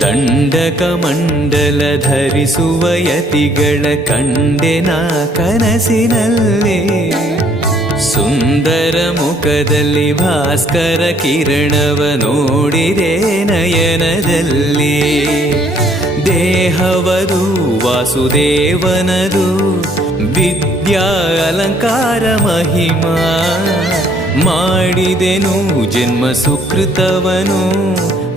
ದಂಡಕ ಮಂಡಲ ಧರಿಸುವ ಯತಿಗಳ ಕಂಡೆನ ಕನಸಿನಲ್ಲಿ. ಸುಂದರ ಮುಖದಲ್ಲಿ ಭಾಸ್ಕರ ಕಿರಣವ ನೋಡಿದೆ ನಯನದಲ್ಲಿ. ದೇಹವದು, ವಾಸುದೇವನದು, ವಿದ್ಯಾ ಅಲಂಕಾರ ಮಹಿಮಾ. ಮಾಡಿದೆನು ಜನ್ಮ ಸುಕೃತವನು.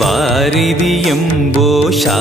வாரிதியம் போஷா